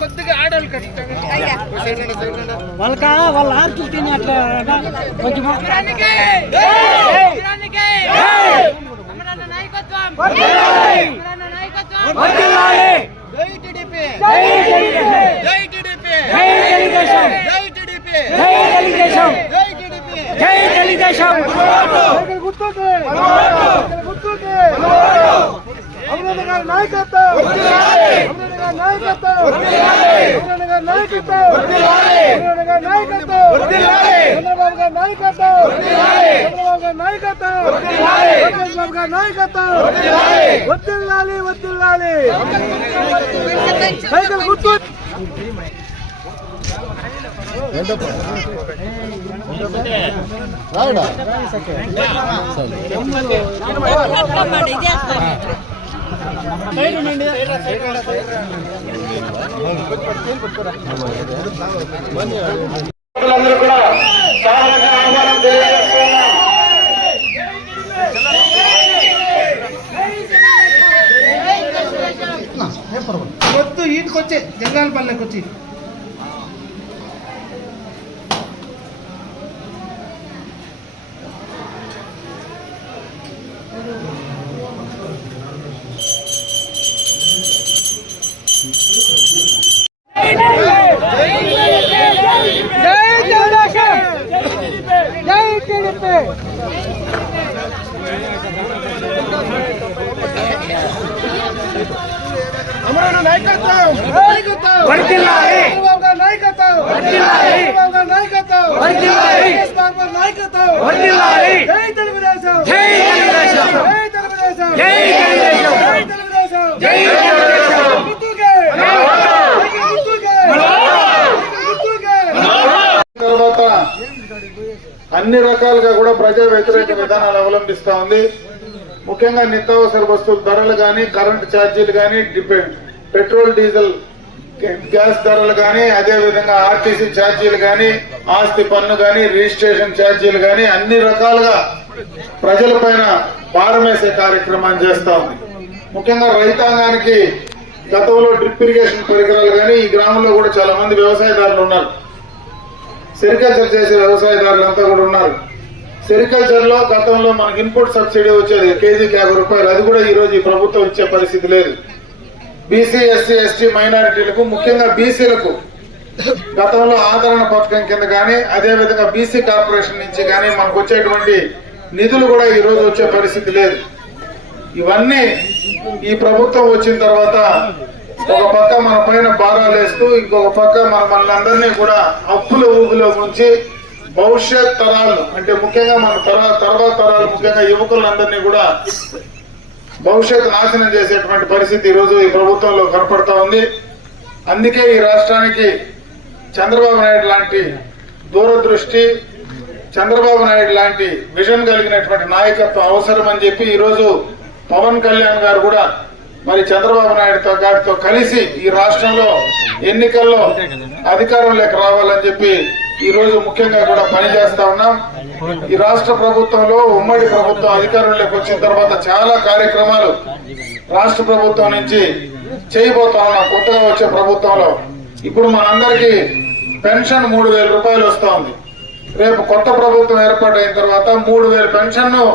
కొద్దిగా ఆడవాళ్ళు వాళ్ళ వాళ్ళ ఆర్చి అట్లా కొంచెం అందరూ కూడా సాధారణంగా ఆహ్వానం తెలియజేస్తున్నాం. వద్దు ఈయనకొచ్చి జంగాలపల్లెకి వచ్చి అన్ని రకాలుగా కూడా ప్రజా వ్యతిరేక విధానాలు అవలంబిస్తా ఉంది. ముఖ్యంగా నిత్యావసర వస్తువుల ధరలు కానీ, కరెంటు ఛార్జీలు కానీ, పెట్రోల్ డీజిల్ గ్యాస్ ధరలు కానీ, అదేవిధంగా ఆర్టీసీ ఛార్జీలు కానీ, ఆస్తి పన్ను కానీ, రిజిస్ట్రేషన్ ఛార్జీలు కానీ అన్ని రకాలుగా ప్రజల పైన భారమేసే కార్యక్రమాన్ని చేస్తా ఉంది. ముఖ్యంగా రైతాంగానికి గతంలో డ్రిప్ ఇరిగేషన్ పరికరాలు కానీ, ఈ గ్రామంలో కూడా చాలా మంది వ్యవసాయదారులు ఉన్నారు, సెరికల్చర్ చేసే వ్యవసాయదారులంతా కూడా ఉన్నారు. సెరికల్చర్ లో గతంలో మనకి ఇన్పుట్ సబ్సిడీ వచ్చేది కేజీకి 50 రూపాయలు, అది కూడా ఈ రోజు ఈ ప్రభుత్వం ఇచ్చే పరిస్థితి లేదు. బీసీ, ఎస్సీ, ఎస్టీ మైనారిటీలకు, ముఖ్యంగా బీసీలకు గతంలో ఆదరణ పథకం కింద కానీ, అదేవిధంగా బీసీ కార్పొరేషన్ నుంచి కానీ మనకు వచ్చేటువంటి నిధులు కూడా ఈ రోజు వచ్చే పరిస్థితి లేదు. ఇవన్నీ ఈ ప్రభుత్వం వచ్చిన తర్వాత ఒక పక్క మన పైన భారాలు వేస్తూ, ఇంకొక పక్క మనందరినీ కూడా అప్పుల ఊబిలో ఉంచి భవిష్యత్ తరాలు అంటే ముఖ్యంగా మన తర్వాత తరాలు ముఖ్యంగా యువకులందరినీ కూడా భవిష్యత్తు నాశనం చేసేటువంటి పరిస్థితి ఈ రోజు ఈ ప్రభుత్వంలో కనపడతా ఉంది. అందుకే ఈ రాష్ట్రానికి చంద్రబాబు నాయుడు లాంటి దూరదృష్టి, చంద్రబాబు నాయుడు లాంటి విజన్ కలిగినటువంటి నాయకత్వం అవసరం అని చెప్పి ఈరోజు పవన్ కళ్యాణ్ గారు కూడా మరి చంద్రబాబు నాయుడు గారితో కలిసి ఈ రాష్ట్రంలో ఎన్నికల్లో అధికారంలోకి రావాలని చెప్పి ఈ రోజు ముఖ్యంగా కూడా పనిచేస్తా ఉన్నాం. ఈ రాష్ట్ర ప్రభుత్వంలో ఉమ్మడి ప్రభుత్వం అధికారంలోకి వచ్చిన తర్వాత చాలా కార్యక్రమాలు రాష్ట్ర ప్రభుత్వం నుంచి చేయబోతా ఉన్నాం. కొత్తగా వచ్చే ప్రభుత్వంలో ఇప్పుడు మనందరికీ పెన్షన్ 3000 రూపాయలు వస్తా ఉంది. రేపు కొత్త ప్రభుత్వం ఏర్పాటైన తర్వాత 3000 పెన్షన్ ను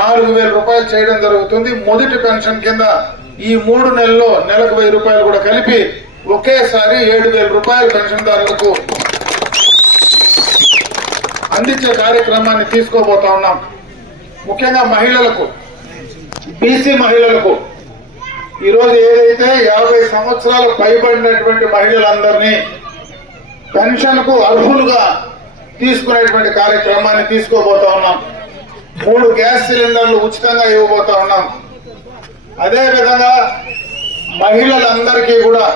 4000 రూపాయలు చేయడం జరుగుతుంది. మొదటి పెన్షన్ కింద ఈ 3 నెలల్లో నెలకు 1000 రూపాయలు కూడా కలిపి ఒకేసారి 7000 రూపాయలు పెన్షన్దారులకు అందించే కార్యక్రమాన్ని తీసుకోబోతా ఉన్నాం. ముఖ్యంగా మహిళలకు, బీసీ మహిళలకు ఈరోజు ఏదైతే 50 సంవత్సరాలు పైబడినటువంటి మహిళలందరినీ పెన్షన్ కు అర్హులుగా తీసుకునేటువంటి కార్యక్రమాన్ని తీసుకోబోతా ఉన్నాం. 3 గ్యాస్ సిలిండర్లు ఉచితంగా ఇవ్వబోతా ఉన్నాం. అదే విధంగా మహిళలందరికీ కూడా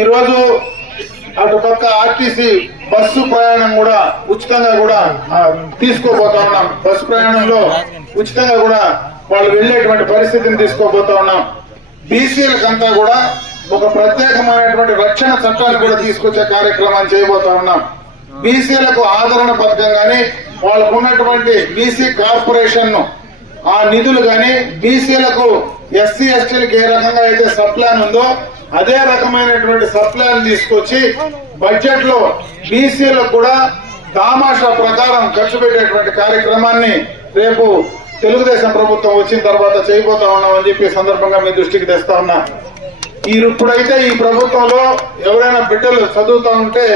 ఈరోజు అటుపక్క ఆర్టీసీ బస్సు ప్రయాణం కూడా ఉచితంగా కూడా తీసుకోబోతా ఉన్నాం. బస్సు ప్రయాణంలో ఉచితంగా కూడా వాళ్ళు వెళ్లేటువంటి పరిస్థితిని తీసుకోబోతా ఉన్నాం. బీసీలకంతా కూడా ఒక ప్రత్యేకమైనటువంటి రక్షణ చట్టాన్ని కూడా తీసుకొచ్చే కార్యక్రమాన్ని చేయబోతా ఉన్నాం. బీసీలకు ఆదరణ పథకం గాని, వాళ్ళకు ఉన్నటువంటి బీసీ కార్పొరేషన్ ఆ నిధులు గాని, బీసీలకు ఎస్సీ ఎస్టీలకు ఏ రకంగా అయితే సప్లాన్ ఉందో అదే రకమైనటువంటి సప్లాన్ తీసుకొచ్చి బడ్జెట్ లో బీసీలకు కూడా దామాషా ప్రకారం ఖర్చు పెట్టేటువంటి కార్యక్రమాన్ని రేపు తెలుగుదేశం ప్రభుత్వం వచ్చిన తర్వాత చేయబోతా ఉన్నామని చెప్పి సందర్భంగా మీ దృష్టికి తెస్తా ఉన్నా. ఇప్పుడైతే ఈ ప్రభుత్వంలో ఎవరైనా బిడ్డలు చదువుతా ఉంటే,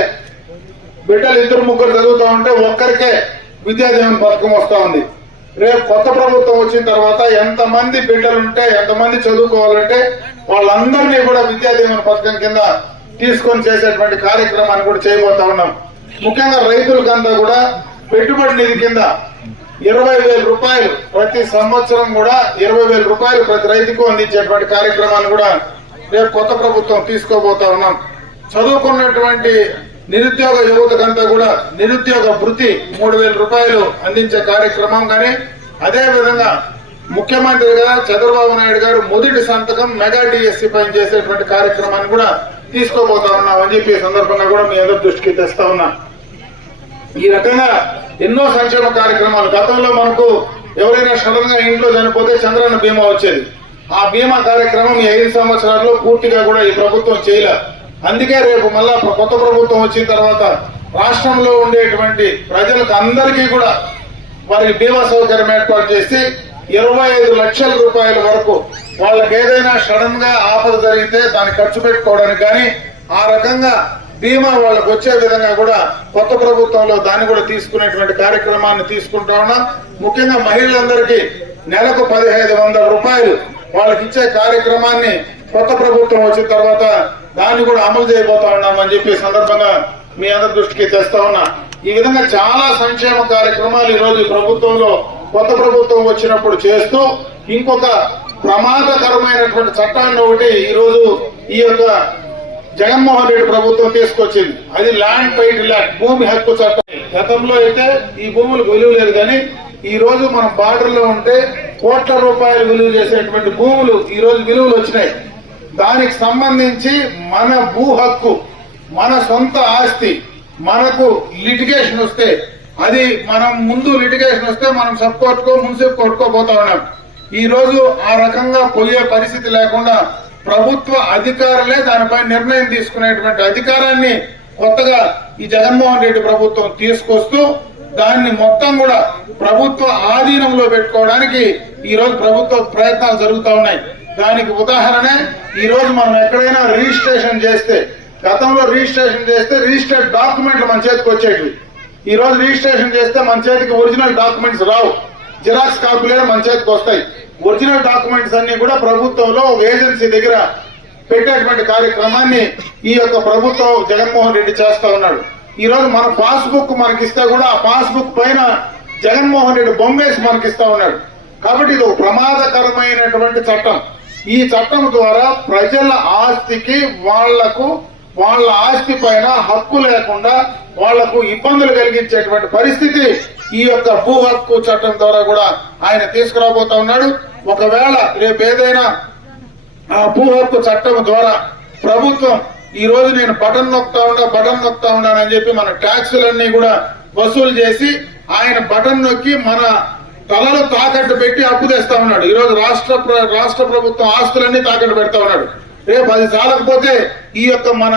బిడ్డలు 2-3 చదువుతా ఉంటే ఒక్కరికే విద్యాదీవెన పథకం వస్తా ఉంది. రేపు కొత్త ప్రభుత్వం వచ్చిన తర్వాత ఎంతమంది బిడ్డలుంటే, ఎంతమంది చదువుకోవాలంటే వాళ్ళందరినీ కూడా విద్యాదీవెన పథకం కింద తీసుకొని చేసేటువంటి కార్యక్రమాన్ని కూడా చేయబోతా ఉన్నాం. ముఖ్యంగా రైతులకంతా కూడా పెట్టుబడి నిధి కింద 20,000 రూపాయలు ప్రతి సంవత్సరం కూడా 20,000 రూపాయలు ప్రతి రైతుకు అందించేటువంటి కార్యక్రమాన్ని కూడా రేపు కొత్త ప్రభుత్వం తీసుకోబోతా ఉన్నాం. చదువుకున్నటువంటి నిరుద్యోగ యువతకంతా కూడా నిరుద్యోగ భృతి 3,000 రూపాయలు అందించే కార్యక్రమం కానీ, అదే విధంగా ముఖ్యమంత్రిగా చంద్రబాబు నాయుడు గారు మొదటి సంతకం మెగా డిఎస్సీ పైన చేసేటువంటి కార్యక్రమాన్ని కూడా తీసుకోబోతా ఉన్నామని చెప్పి సందర్భంగా కూడా మీ అందరి దృష్టికి తెస్తా ఉన్నా. ఈ రకంగా ఎన్నో సంక్షేమ కార్యక్రమాలు గతంలో మనకు ఎవరైనా సడన్ గా ఇంట్లో చనిపోతే చంద్రన్న బీమా వచ్చేది. ఆ బీమా కార్యక్రమం ఈ 5 సంవత్సరాల్లో పూర్తిగా కూడా ఈ ప్రభుత్వం చేయలే. అందుకే రేపు మళ్ళా కొత్త ప్రభుత్వం వచ్చిన తర్వాత రాష్ట్రంలో ఉండేటువంటి ప్రజలకు అందరికీ కూడా వారికి బీమా సౌకర్యం ఏర్పాటు చేసి 25 లక్షల రూపాయల వరకు వాళ్ళకి ఏదైనా సడన్ గా ఆపద జరిగితే దాన్ని ఖర్చు పెట్టుకోవడానికి కానీ, ఆ రకంగా బీమా వాళ్ళకు వచ్చే విధంగా కూడా కొత్త ప్రభుత్వంలో దాన్ని కూడా తీసుకునేటువంటి కార్యక్రమాన్ని తీసుకుంటా ఉన్నాం. ముఖ్యంగా మహిళలందరికీ నెలకు 1,500 రూపాయలు వాళ్ళకి ఇచ్చే కార్యక్రమాన్ని కొత్త ప్రభుత్వం వచ్చిన తర్వాత దాన్ని కూడా అమలు చేయబోతా ఉన్నామని చెప్పి సందర్భంగా మీ అందరి దృష్టికి తెస్తా ఉన్నా. ఈ విధంగా చాలా సంక్షేమ కార్యక్రమాలు ఈ రోజు ప్రభుత్వంలో కొత్త ప్రభుత్వం వచ్చినప్పుడు చేస్తూ ఇంకొక ప్రమాదకరమైనటువంటి చట్టాన్ని ఒకటి ఈ రోజు ఈ యొక్క జగన్మోహన్ రెడ్డి ప్రభుత్వం తీసుకొచ్చింది. అది ల్యాండ్ టైటిల్ యాక్ట్, భూమి హక్కు చట్టం. గతంలో అయితే ఈ భూములకు విలువ లేదు, కానీ ఈ రోజు మనం బార్డర్ లో ఉంటే కోట్ల రూపాయలు విలువ చేసేటువంటి భూములు ఈ రోజు విలువలు వచ్చినాయి. దానికి సంబంధించి మన భూ హక్కు, మన సొంత ఆస్తి, మనకు లిటిగేషన్ వస్తే అది మనం ముందు లిటిగేషన్ వస్తే మనం సబ్ కోర్టుకో మున్సిపల్ కోర్టుకో పోతా ఉన్నాం. ఈ రోజు ఆ రకంగా పోయే పరిస్థితి లేకుండా ప్రభుత్వ అధికారులే దానిపై నిర్ణయం తీసుకునేటువంటి అధికారాన్ని కొత్తగా ఈ జగన్మోహన్ రెడ్డి ప్రభుత్వం తీసుకొస్తూ దాన్ని మొత్తం కూడా ప్రభుత్వ ఆధీనంలో పెట్టుకోవడానికి ఈ రోజు ప్రభుత్వ ప్రయత్నాలు జరుగుతూ ఉన్నాయి. దానికి ఉదాహరణే ఈ రోజు మనం ఎక్కడైనా రిజిస్ట్రేషన్ చేస్తే, గతంలో రిజిస్ట్రేషన్ చేస్తే రిజిస్టర్డ్ డాక్యుమెంట్లు మన చేతికి వచ్చేటివి. ఈ రోజు రిజిస్ట్రేషన్ చేస్తే మన చేతికి ఒరిజినల్ డాక్యుమెంట్స్ రావు, జిరాక్స్ కాపీలే మన చేతికి వస్తాయి. ఒరిజినల్ డాక్యుమెంట్స్ అన్ని కూడా ప్రభుత్వంలో ఒక ఏజెన్సీ దగ్గర పెట్టేటువంటి కార్యక్రమాన్ని ఈ యొక్క ప్రభుత్వం జగన్మోహన్ రెడ్డి చేస్తా ఉన్నాడు. ఈ రోజు మన పాస్బుక్ మనకిస్తే కూడా ఆ పాస్బుక్ పైన జగన్మోహన్ రెడ్డి బొమ్మేసి మనకిస్తా ఉన్నాడు. కాబట్టి ఇది ఒక ప్రమాదకరమైనటువంటి చట్టం. ఈ చట్టం ద్వారా ప్రజల ఆస్తికి వాళ్ళ ఆస్తి పైన హక్కు లేకుండా వాళ్లకు ఇబ్బందులు కలిగించేటువంటి పరిస్థితి ఈ యొక్క భూ హక్కు చట్టం ద్వారా కూడా ఆయన తీసుకురాబోతా ఉన్నాడు. ఒకవేళ రేపు ఏదైనా ఆ భూ హక్కు చట్టం ద్వారా ప్రభుత్వం ఈ రోజు నేను బటన్ నొక్కుతా ఉన్నానని చెప్పి మన ట్యాక్సులన్నీ కూడా వసూలు చేసి ఆయన బటన్ నొక్కి మన తలలు తాకట్టు పెట్టి అప్పు తెస్తా ఉన్నాడు. ఈ రోజు రాష్ట్ర ప్రభుత్వం ఆస్తులన్నీ తాకట్టు పెడతా ఉన్నాడు. రేపు అది చాలకపోతే ఈ యొక్క మన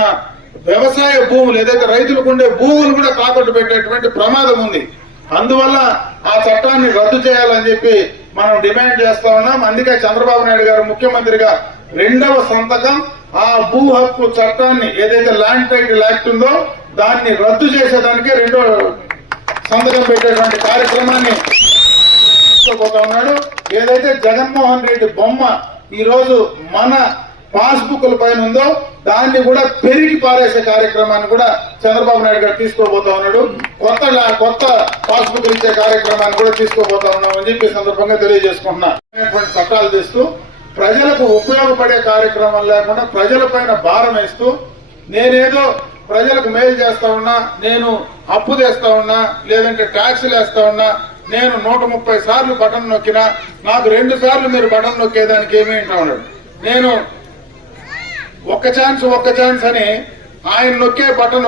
వ్యవసాయ భూములు ఏదైతే రైతులకు ఉండే భూములు కూడా తాకట్టు పెట్టేటువంటి ప్రమాదం ఉంది. అందువల్ల ఆ చట్టాన్ని రద్దు చేయాలని చెప్పి మనం డిమాండ్ చేస్తా ఉన్నాం. అందుకే చంద్రబాబు నాయుడు గారు ముఖ్యమంత్రిగా 2వ సంతకం ఆ భూ హక్కు చట్టాన్ని ఏదైతే ల్యాండ్ టైటిల్ యాక్ట్ ఉందో దాన్ని రద్దు చేసేదానికి 2వ సంతకం పెట్టేటువంటి కార్యక్రమాన్ని తీసుకోబోతా ఉన్నాడు. ఏదైతే జగన్మోహన్ రెడ్డి బొమ్మ ఈ రోజు మన పాస్బుక్ల పైన ఉందో దాన్ని కూడా పెరిగి పారేసే కార్యక్రమాన్ని కూడా చంద్రబాబు నాయుడు గారు తీసుకోబోతా ఉన్నాడు. కొత్త పాస్బుక్ ఇచ్చే కార్యక్రమాన్ని కూడా తీసుకోబోతా ఉన్నామని చెప్పి సందర్భంగా తెలియజేసుకుంటున్నా. చట్టాలు తెస్తూ ప్రజలకు ఉపయోగపడే కార్యక్రమం లేకుండా ప్రజల పైన భారం వేస్తూ నేనేదో ప్రజలకు మేలు చేస్తా ఉన్నా, నేను అప్పు తెస్తా ఉన్నా, లేదంటే ట్యాక్సులు వేస్తా ఉన్నా, నేను 130 సార్లు బటన్ నొక్కినా నాకు 2 సార్లు మీరు బటన్ నొక్కేదానికి ఏమీ అంటా ఉన్నాడు. నేను ఒక్క ఛాన్స్ అని ఆయన నొక్కే బటన్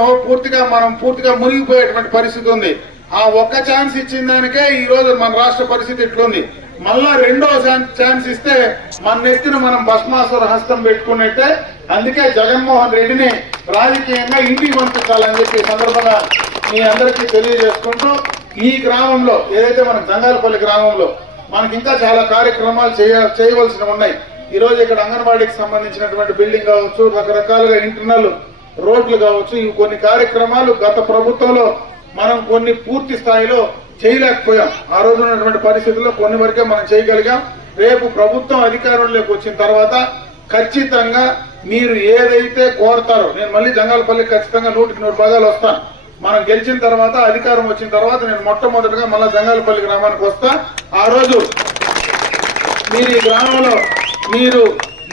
మనం పూర్తిగా మునిగిపోయేటువంటి పరిస్థితి ఉంది. ఆ ఒక్క ఛాన్స్ ఇచ్చిన దానికే ఈ రోజు మన రాష్ట్ర పరిస్థితి ఇట్లుంది. మళ్ళా 2వ ఛాన్స్ ఇస్తే మన నెత్తిన మనం భస్మాసుర హస్తం పెట్టుకున్నట్టే. అందుకే జగన్మోహన్ రెడ్డిని రాజకీయంగా ఇంటికి పంపించాలని చెప్పి సందర్భంగా మీ అందరికీ తెలియజేసుకుంటూ, ఈ గ్రామంలో ఏదైతే మన జంగాలపల్లి గ్రామంలో మనకి ఇంకా చాలా కార్యక్రమాలు చేయవలసినవి ఉన్నాయి. ఈ రోజు ఇక్కడ అంగన్వాడీకి సంబంధించినటువంటి బిల్డింగ్ కావచ్చు, రకరకాలుగా ఇంటర్నల్ రోడ్లు కావచ్చు, ఇవి కొన్ని కార్యక్రమాలు గత ప్రభుత్వంలో మనం కొన్ని పూర్తి స్థాయిలో చేయలేకపోయాం. ఆ రోజు ఉన్నటువంటి పరిస్థితుల్లో కొన్ని వరకే మనం చేయగలిగాం. రేపు ప్రభుత్వం అధికారంలోకి వచ్చిన తర్వాత ఖచ్చితంగా మీరు ఏదైతే కోరతారో, నేను మళ్ళీ జంగాలపల్లికి ఖచ్చితంగా 100కి 100 భాగాలు వస్తాను. మనం గెలిచిన తర్వాత, అధికారం వచ్చిన తర్వాత నేను మొట్టమొదటిగా మళ్ళీ జంగాలపల్లి గ్రామానికి వస్తా. ఆ రోజు మీరు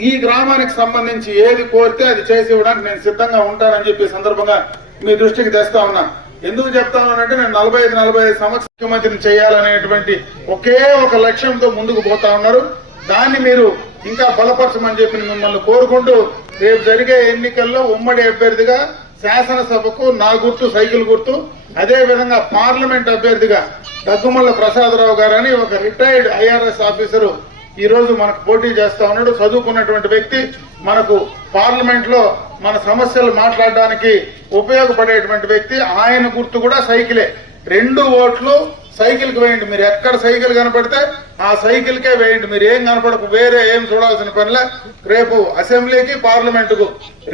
ఈ గ్రామానికి సంబంధించి ఏది కోరితే అది చేసి ఇవ్వడానికి నేను సిద్ధంగా ఉంటానని చెప్పి సందర్భంగా మీ దృష్టికి తెస్తా ఉన్నా. ఎందుకు చెప్తానంటే నేను 45 సంవత్సరాల ముఖ్యమంత్రిని చేయాలనేటువంటి ఒకే ఒక లక్ష్యంతో ముందుకు పోతా ఉన్నారు. దాన్ని మీరు ఇంకా బలపరచమని చెప్పి మిమ్మల్ని కోరుకుంటూ, రేపు జరిగే ఎన్నికల్లో ఉమ్మడి అభ్యర్థిగా శాసనసభకు నా గుర్తు సైకిల్ గుర్తు, అదే విధంగా పార్లమెంట్ అభ్యర్థిగా దగ్గుమల్ల ప్రసాదరావు గారు అని ఒక రిటైర్డ్ ఐఆర్ఎస్ ఆఫీసరు ఈ రోజు మనకు పోటీ చేస్తా ఉన్నాడు. చదువుకున్నటువంటి వ్యక్తి, మనకు పార్లమెంట్ లో మన సమస్యలు మాట్లాడడానికి ఉపయోగపడేటువంటి వ్యక్తి. ఆయన గుర్తు కూడా సైకిలే. 2 ఓట్లు సైకిల్ కి వేయండి. మీరు ఎక్కడ సైకిల్ కనపడితే ఆ సైకిల్ కే వేయండి. మీరు ఏం కనపడకు, వేరే ఏం చూడాల్సిన పనిలే. రేపు అసెంబ్లీకి పార్లమెంటుకు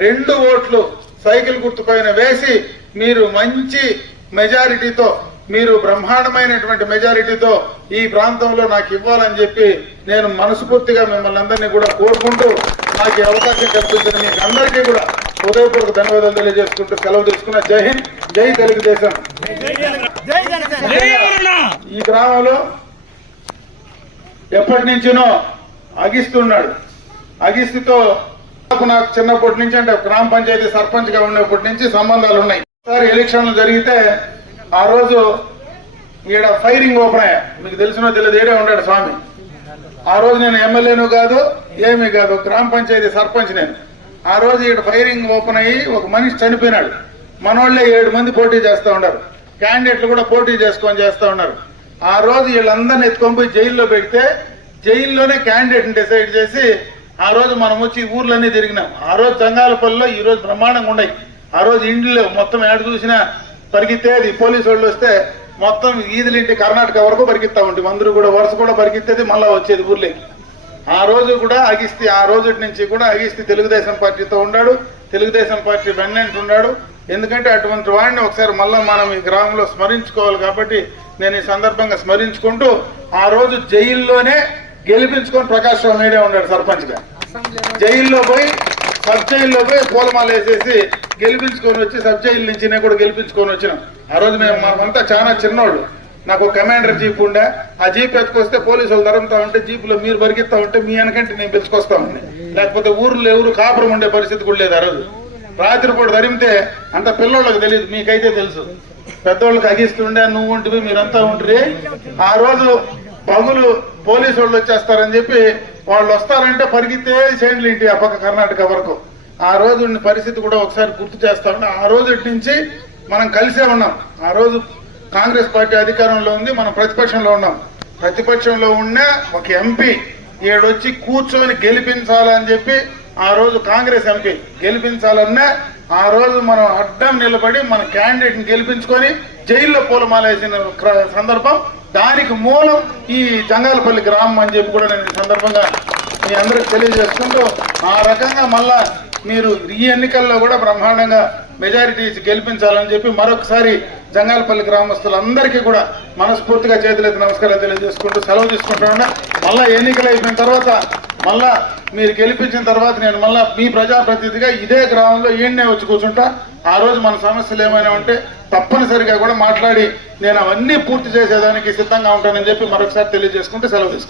2 ఓట్లు సైకిల్ గుర్తు పైన వేసి మీరు మంచి మెజారిటీతో, మీరు బ్రహ్మాండమైనటువంటి మెజారిటీతో ఈ ప్రాంతంలో నాకు ఇవ్వాలని చెప్పి నేను మనస్ఫూర్తిగా మిమ్మల్ని అందరినీ కూడా కోరుకుంటూ, నాకు ఈ అవకాశం కల్పించిన మీకు అందరికీ కూడా హృదయపూర్వక ధన్యవాదాలు తెలియజేసుకుంటూ సెలవు తీసుకున్న. జై హింద్, జై తెలుగుదేశం. ఈ గ్రామంలో ఎప్పటి నుంచినో అగిస్తున్నాడు. అగిస్తుతో నాకు చిన్నప్పటి నుంచి, అంటే గ్రామ పంచాయతీ సర్పంచ్ గా ఉన్నప్పటి నుంచి సంబంధాలు ఉన్నాయి. ఒకసారి ఎలక్షన్లు జరిగితే ఆ రోజు ఈడ ఫైరింగ్ ఓపెన్ అయ్యా. మీకు తెలిసినో తెలియదు, ఏడే ఉన్నాడు స్వామి. ఆ రోజు నేను ఎమ్మెల్యేను కాదు, ఏమీ కాదు, గ్రామ పంచాయతీ సర్పంచ్ నేను. ఆ రోజు ఈడ ఫైరింగ్ ఓపెన్ అయ్యి ఒక మనిషి చనిపోయినాడు. మనోళ్లే 7 మంది పోటీ చేస్తూ ఉన్నారు. క్యాండిడేట్లు కూడా పోటీ చేస్తూ ఉన్నారు. ఆ రోజు వీళ్ళందరినీ ఎత్తుకొని పోయి జైల్లో పెడితే, జైల్లోనే క్యాండిడేట్ని డిసైడ్ చేసి ఆ రోజు మనం వచ్చి ఊర్లన్నీ తిరిగినాం. ఆ రోజు జంగాలపల్లిలో ఈ రోజు బ్రహ్మాండంగా ఉన్నాయి. ఆ రోజు ఇండ్లు మొత్తం ఏడు చూసినా పరిగెత్తేది. పోలీసు వాళ్ళు వస్తే మొత్తం ఈదులింటి కర్ణాటక వరకు పరిగెత్తా ఉంటుంది. అందరూ కూడా వరుస కూడా పరిగెత్తేది, మళ్ళా వచ్చేది ఊర్లోకి. ఆ రోజు కూడా అగిస్తి, ఆ రోజు నుంచి కూడా అగిస్తి తెలుగుదేశం పార్టీతో ఉన్నాడు, తెలుగుదేశం పార్టీ వెన్నెంట్ ఉన్నాడు. ఎందుకంటే అటువంటి వాడిని ఒకసారి మళ్ళా మనం ఈ గ్రామంలో స్మరించుకోవాలి. కాబట్టి నేను ఈ సందర్భంగా స్మరించుకుంటూ, ఆ రోజు జైల్లోనే గెలిపించుకొని ప్రకాష్ రావు నాయుడే ఉన్నాడు సర్పంచ్ గా. జైల్లో పోయి సబ్ జైల్లో పోయి పూలమాల వేసేసి గెలిపించుకొని వచ్చి, సబ్ జైలు నుంచి నేను కూడా గెలిపించుకొని వచ్చినాం. ఆ రోజు మేము మనమంతా చాలా చిన్నోళ్ళు. నాకు కమాండర్ జీప్ ఉండే, ఆ జీప్ ఎత్తుకొస్తే పోలీసు వాళ్ళు తరుముతా ఉంటే, జీపులో మీరు పరిగెత్తా ఉంటే మీ వెనకంటే నేను పిలుచుకొస్తా ఉండే. లేకపోతే ఊర్లో ఎవరు కాపురం ఉండే పరిస్థితి కూడా లేదు. ఆ రోజు రాత్రిపూట తరిమితే అంత పిల్లోళ్ళకి తెలియదు, మీకైతే తెలుసు. పెద్దోళ్ళకి అగిస్తుండే, నువ్వు ఉంటివి, మీరంతా ఉంటురి. ఆ రోజు పగులు పోలీసు వాళ్ళు వచ్చేస్తారని చెప్పి వాళ్ళు వస్తారంటే పరిగెత్తే చేయండి ఇంటి ఆ పక్క కర్ణాటక వరకు. ఆ రోజు పరిస్థితి కూడా ఒకసారి గుర్తు చేస్తా ఉన్నా. ఆ రోజు నుంచి మనం కలిసే ఉన్నాం. ఆ రోజు కాంగ్రెస్ పార్టీ అధికారంలో ఉంది, మనం ప్రతిపక్షంలో ఉన్నాం. ప్రతిపక్షంలో ఉన్న ఒక ఎంపీ ఏడొచ్చి కూర్చొని గెలిపించాలని చెప్పి ఆ రోజు కాంగ్రెస్ ఎంపీ గెలిపించాలన్నా ఆ రోజు మనం అడ్డం నిలబడి మన క్యాండిడేట్ ని గెలిపించుకొని జైల్లో పూలమాల వేసిన సందర్భం. దానికి మూలం ఈ జంగాలపల్లి గ్రామం అని చెప్పి కూడా నేను ఈ సందర్భంగా మీ అందరికి తెలియజేసుకుంటూ, ఆ రకంగా మళ్ళా మీరు ఈ ఎన్నికల్లో కూడా బ్రహ్మాండంగా మెజారిటీ గెలిపించాలని చెప్పి మరొకసారి జంగాలపల్లి గ్రామస్తులందరికీ కూడా మనస్ఫూర్తిగా చేతులెత్తి నమస్కారాలు తెలియజేసుకుంటూ సెలవు తీసుకుంటున్నా. మళ్ళా ఎన్నికలు అయిపోయిన తర్వాత, మళ్ళా మీరు గెలిపించిన తర్వాత నేను మళ్ళా మీ ప్రజాప్రతినిధిగా ఇదే గ్రామంలో ఈయన్నే వచ్చి కూర్చుంటా. ఆ రోజు మన సమస్యలు ఏమైనా ఉంటే తప్పనిసరిగా కూడా మాట్లాడి నేను అవన్నీ పూర్తి చేసేదానికి సిద్ధంగా ఉంటానని చెప్పి మరొకసారి తెలియజేసుకుంటూ సెలవు తీసుకుంటాను.